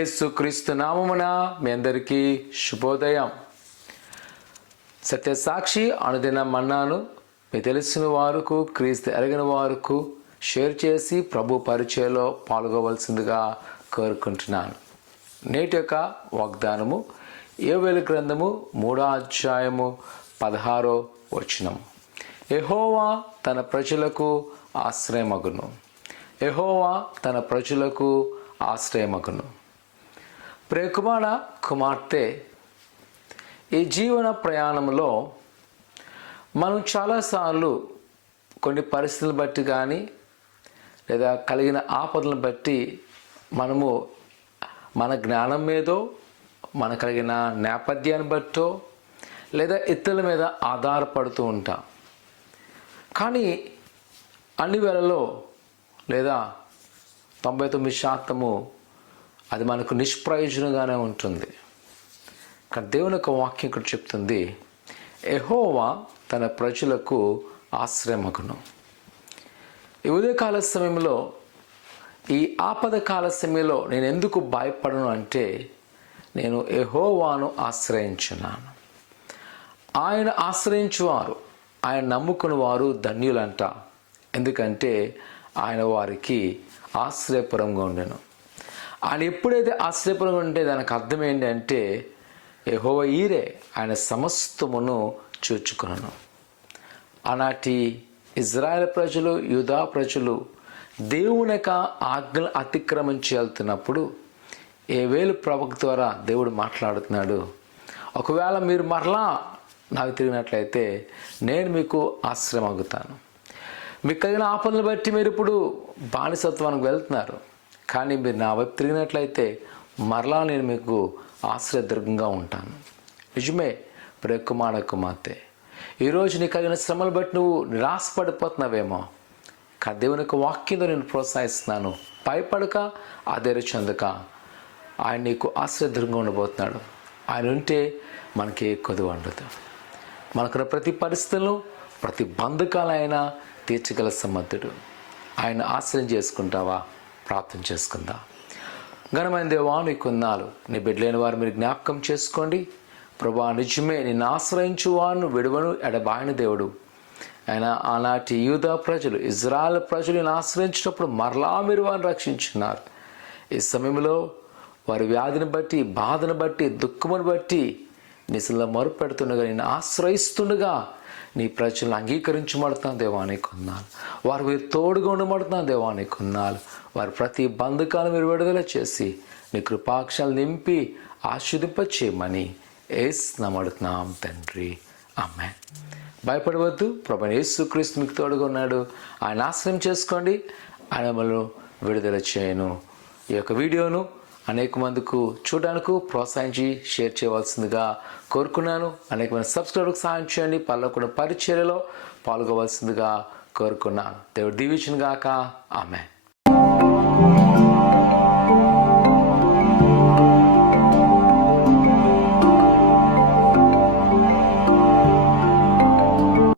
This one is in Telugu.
యేసుక్రీస్తు నామమున మీ అందరికీ శుభోదయం. సత్యసాక్షి అనుదిన మన్నాను మీ తెలిసిన వారికి, క్రీస్తు ఎరగిన వారికి షేర్ చేసి ప్రభు పరిచయలో పాల్గొవలసిందిగా కోరుకుంటున్నాను. నేటి యొక్క వాగ్దానము యోవేలు గ్రంథము 3వ అధ్యాయము 16వ వచనము. యెహోవా తన ప్రజలకు ఆశ్రయమగును. యెహోవా తన ప్రజలకు ఆశ్రయమగును. ప్రియకుమార కుమార్తె, ఈ జీవన ప్రయాణంలో మనం చాలాసార్లు కొన్ని పరిస్థితులను బట్టి కానీ లేదా కలిగిన ఆపదలను బట్టి మనము మన జ్ఞానం మీదో, మన కలిగిన నేపథ్యాన్ని బట్టో లేదా ఇతరుల మీద ఆధారపడుతూ ఉంటాం. కానీ అన్ని వేళలో లేదా 99% అది మనకు నిష్ప్రయోజనంగానే ఉంటుంది. కానీ దేవుని యొక్క వాక్యం ఇక్కడ చెప్తుంది, యెహోవా తన ప్రజలకు ఆశ్రయమగును. ఈ ఉదయకాల సమయంలో, ఈ ఆపద కాల సమయంలో నేను ఎందుకు భయపడను అంటే, నేను యెహోవాను ఆశ్రయించున్నాను. ఆయన ఆశ్రయించువారు, ఆయన నమ్ముకున్న వారు ధన్యులంట. ఎందుకంటే ఆయన వారికి ఆశ్రయపురంగా ఉండెను. ఆయన ఎప్పుడైతే ఆశ్రయపురంగా ఉంటే దానికి అర్థం ఏంటంటే, యెహోవా ఈరే ఆయన సమస్తమును చూచుకును. ఆనాటి ఇజ్రాయెల్ ప్రజలు, యూదా ప్రజలు దేవుని యొక్క ఆజ్ఞలు అతిక్రమించి వెళ్తున్నప్పుడు యోవేలు ప్రవక్త ద్వారా దేవుడు మాట్లాడుతున్నాడు. ఒకవేళ మీరు మరలా నాకు తిరిగినట్లయితే నేను మీకు ఆశ్రయమగుతాను. మీకు కలిగిన ఆపదలను బట్టి మీరు ఇప్పుడు బానిసత్వానికి వెళ్తున్నారు, కానీ మీరు నా వైపు తిరిగినట్లయితే మరలా నేను మీకు ఆశ్రయదుర్గంగా ఉంటాను. నిజమే ప్రియకుమార కుమార్తె, ఈరోజు నీకు కలిగిన శ్రమలు బట్టి నువ్వు నిరాశపడిపోతున్నావేమో, కానీ దేవుని యొక్క వాక్యంతో నేను ప్రోత్సహిస్తున్నాను. భయపడక, ఆధైర్య చెందక. ఆయన నీకు ఆశ్రయదుర్గంగా ఉండబోతున్నాడు. ఆయన ఉంటే మనకి కొదువ ఉండదు. మనకున్న ప్రతి పరిస్థితులను, ప్రతి బంధకాలైనా తీర్చగల సమర్థుడు. ఆయన ఆశ్రయం చేసుకుంటావా? ప్రార్థన చేసుకుందా. ఘనమైన దేవా, నీ కొందాలు నీ బిడ్డలేని వారు మీరు జ్ఞాపకం చేసుకోండి. ప్రభా, నిజమే నిన్ను ఆశ్రయించు వారిని విడువను ఎడబాయని దేవుడు. ఆయన ఆనాటి యూదా ప్రజలు, ఇజ్రాయెల్ ప్రజలు నేను ఆశ్రయించినప్పుడు మరలా మీరు వారిని రక్షించున్నారు. ఈ సమయంలో వారి వ్యాధిని బట్టి, బాధను బట్టి, దుఃఖమును బట్టి నిజంలో మొరుపెడుతుండగా, నేను ఆశ్రయిస్తుండగా నీ ప్రజలను అంగీకరించబడుతున్నా దేవానికి కొన్నాను. వారు తోడుగా ఉండబడుతున్నా దేవానికి కొన్నాను. వారి ప్రతి బంధకాలు మీరు విడుదల చేసి నీ కృపాక్షాలు నింపి ఆశీర్వదింపచేయమని యేసునామమున తండ్రి, ఆమేన్. భయపడవద్దు, ప్రభువైన యేసుక్రీస్తు మీకు తోడుగా ఉన్నాడు. ఆయన ఆశ్రయం చేసుకోండి, ఆయన మిమ్మల్ని విడుదల చేయను. ఈ యొక్క వీడియోను అనేక మందికి చూడడానికి ప్రోత్సహించి షేర్ చేయవలసిందిగా కోరుకున్నాను. అనేక మంది సబ్స్క్రైబర్కి సహాయం చేయండి. పరలోక పరిచర్యలో పాల్గొవలసిందిగా కోరుకున్నాను. దేవుడు దీవించును గాక. ఆమేన్.